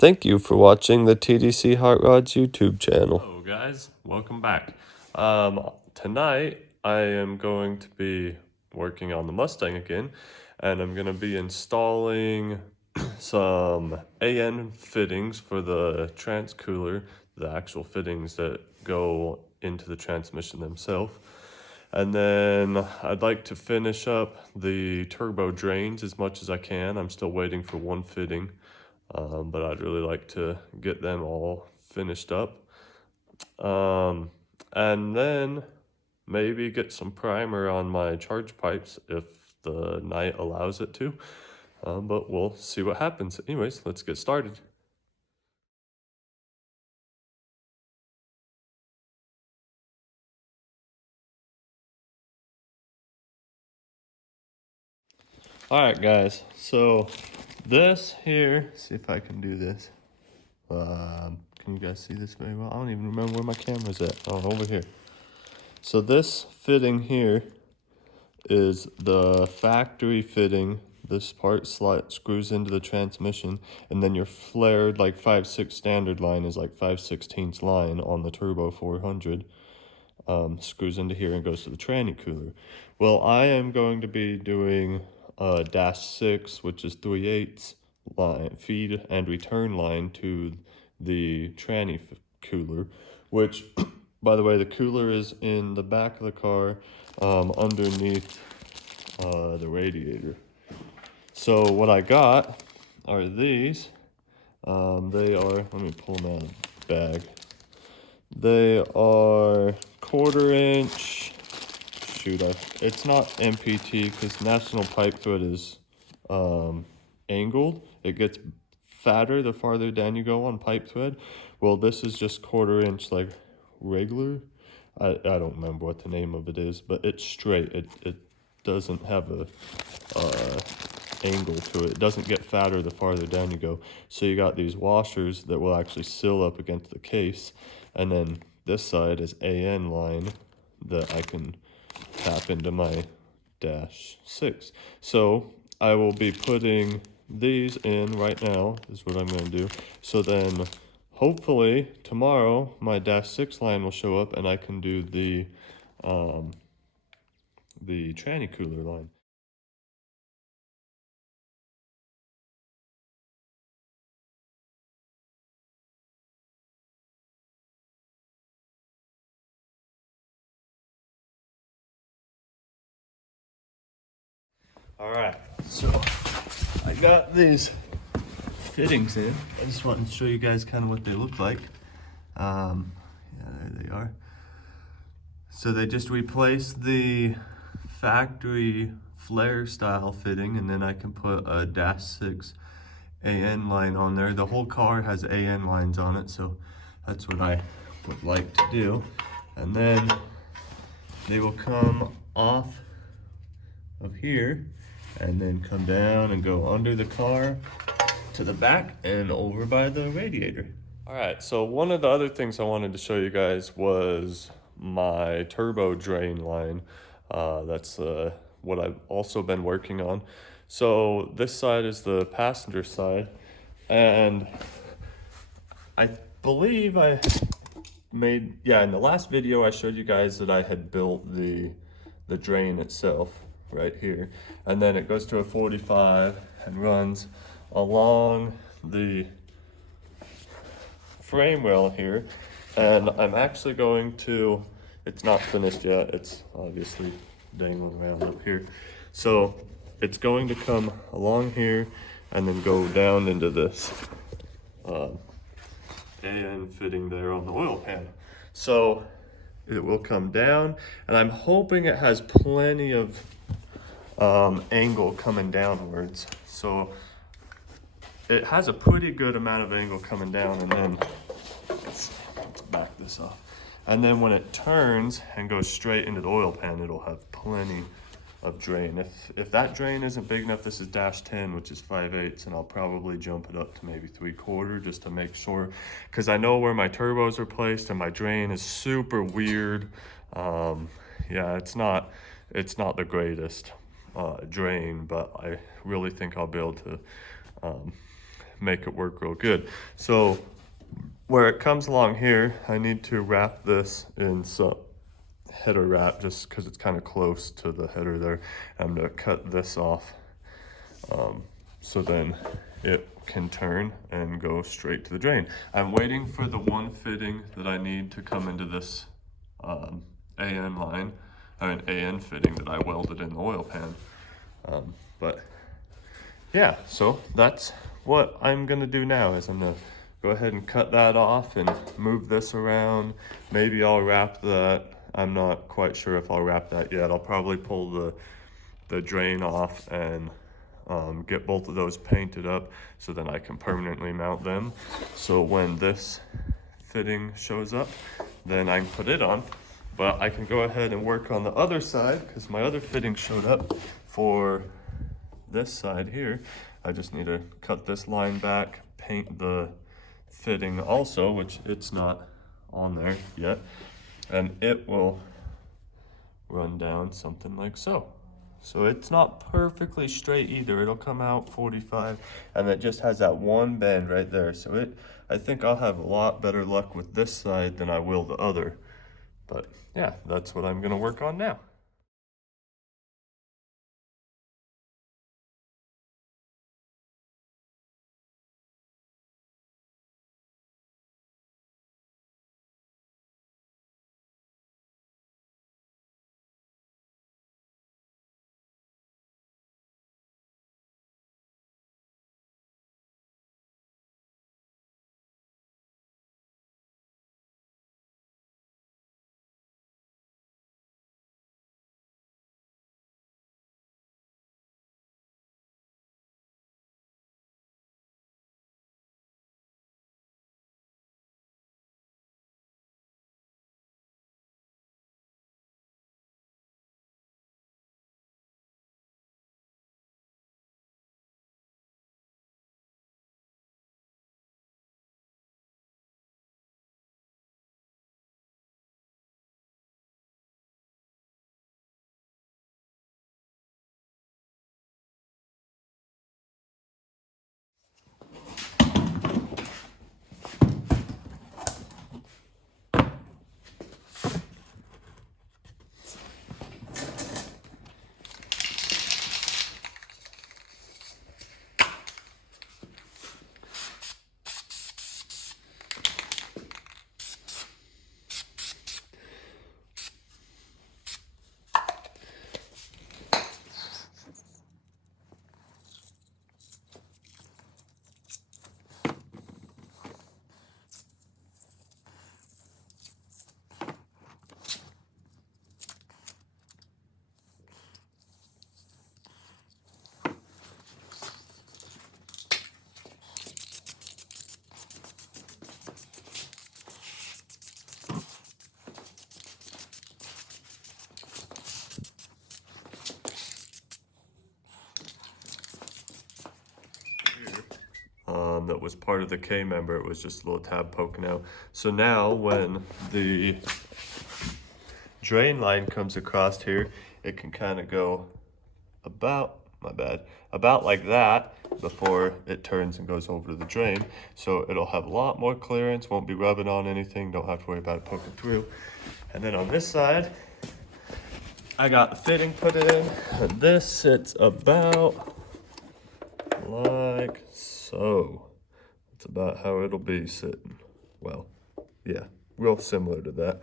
Thank you for watching the TDC Hot Rods YouTube channel. Hello guys, welcome back. Tonight I am going to be working on the Mustang again, and I'm going to be installing some AN fittings for the trans cooler, the actual fittings that go into the transmission themselves. And then I'd like to finish up the turbo drains as much as I can. I'm still waiting for one fitting. But I'd really like to get them all finished up. And then maybe get some primer on my charge pipes if the night allows it to. But we'll see what happens. Anyways, let's get started. All right, guys. So this here, see if I can do this. Can you guys see this very well? I don't even remember where my camera's at. Oh, over here. So this fitting here is the factory fitting. This part slot screws into the transmission, and then your flared like 5/6 standard line is like 5/16 line on the turbo 400. Screws into here and goes to the tranny cooler. Well, I am going to be doing a -6, which is 3/8 line feed and return line to the tranny cooler, which by the way, the cooler is in the back of the car, underneath the radiator. So what I got are these. They are, let me pull them out of the bag. They are 1/4 inch. Shoot, it's not MPT because National Pipe Thread is angled. It gets fatter the farther down you go on pipe thread. Well, this is just 1/4 inch like regular. I don't remember what the name of it is, but it's straight. It doesn't have a angle to it. It doesn't get fatter the farther down you go. So you got these washers that will actually seal up against the case, and then this side is AN line that I can tap into my -6. So I will be putting these in right now is what I'm going to do. So then hopefully tomorrow my -6 line will show up and I can do the tranny cooler line. All right, so I got these fittings in. I just wanted to show you guys kind of what they look like. Yeah, there they are. So they just replaced the factory flare style fitting, and then I can put a -6 AN line on there. The whole car has AN lines on it, so that's what I would like to do. And then they will come off of here and then come down and go under the car to the back and over by the radiator. All right, so one of the other things I wanted to show you guys was my turbo drain line. That's what I've also been working on. So this side is the passenger side, and I believe I made, yeah, in the last video I showed you guys that I had built the drain itself right here, and then it goes to a 45 and runs along the frame rail here. And I'm actually going to, it's not finished yet, it's obviously dangling around up here, so it's going to come along here and then go down into this AN fitting there on the oil pan. So it will come down, and I'm hoping it has plenty of angle coming downwards. So it has a pretty good amount of angle coming down, and then let's back this off. And then when it turns and goes straight into the oil pan, it'll have plenty of drain. If that drain isn't big enough, this is -10, which is 5/8, and I'll probably jump it up to maybe 3/4 just to make sure, because I know where my turbos are placed and my drain is super weird. Yeah, it's not the greatest drain, but I really think I'll be able to make it work real good. So where it comes along here, I need to wrap this in some header wrap just because it's kind of close to the header there. I'm gonna cut this off so then it can turn and go straight to the drain. I'm waiting for the one fitting that I need to come into this AN line, an AN fitting that I welded in the oil pan. But yeah, so that's what I'm gonna do now is I'm gonna go ahead and cut that off and move this around. Maybe I'll wrap that. I'm not quite sure if I'll wrap that yet. I'll probably pull the drain off and get both of those painted up so then I can permanently mount them. So when this fitting shows up, then I can put it on. But I can go ahead and work on the other side because my other fitting showed up for this side here. I just need to cut this line back, paint the fitting also, which it's not on there yet, and it will run down something like so. So it's not perfectly straight either. It'll come out 45 and it just has that one bend right there. So I think I'll have a lot better luck with this side than I will the other. But yeah, that's what I'm gonna work on now. That was part of the K member. It was just a little tab poking out. So now when the drain line comes across here, it can kind of go about, about like that before it turns and goes over to the drain. So it'll have a lot more clearance, won't be rubbing on anything, don't have to worry about it poking through. And then on this side, I got the fitting put in, and this sits about like so. That's about how it'll be sitting. Well, yeah, real similar to that.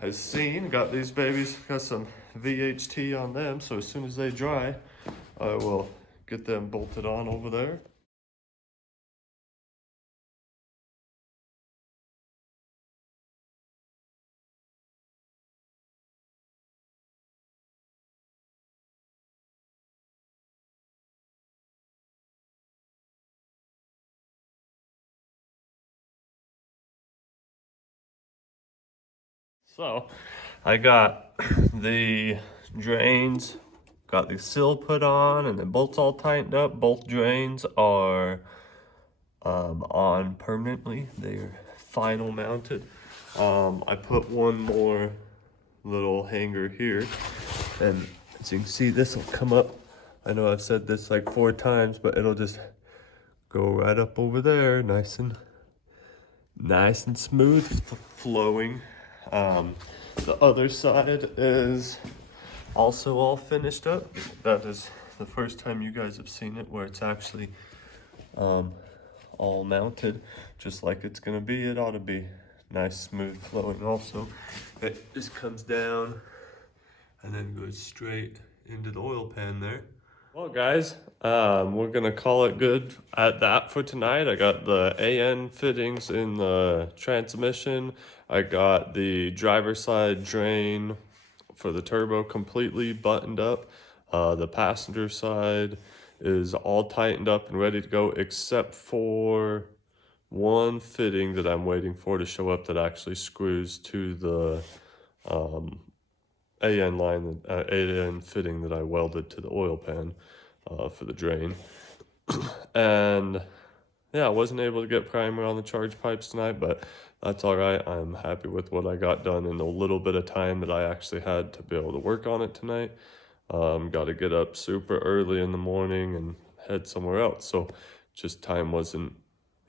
As seen, got these babies, got some VHT on them, so as soon as they dry, I will get them bolted on over there. So I got the drains, got the sill put on, and the bolts all tightened up. Both drains are on permanently. They're final mounted. I put one more little hanger here, and as you can see, this will come up I know I've said this like 4 times, but it'll just go right up over there, nice and smooth flowing. The other side is also all finished up. That is the first time you guys have seen it where it's actually all mounted just like it's gonna be. It ought to be nice, smooth flowing. Also, it just comes down and then goes straight into the oil pan there. Well, guys, we're gonna call it good at that for tonight. I got the AN fittings in the transmission. I got the driver's side drain for the turbo completely buttoned up. The passenger side is all tightened up and ready to go, except for one fitting that I'm waiting for to show up that actually screws to the AN line, AN fitting that I welded to the oil pan for the drain. And yeah, I wasn't able to get primer on the charge pipes tonight, but that's all right. I'm happy with what I got done in the little bit of time that I actually had to be able to work on it tonight. Got to get up super early in the morning and head somewhere else. So just time wasn't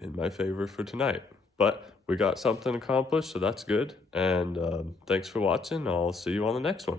in my favor for tonight. But we got something accomplished, so that's good. And thanks for watching. I'll see you on the next one.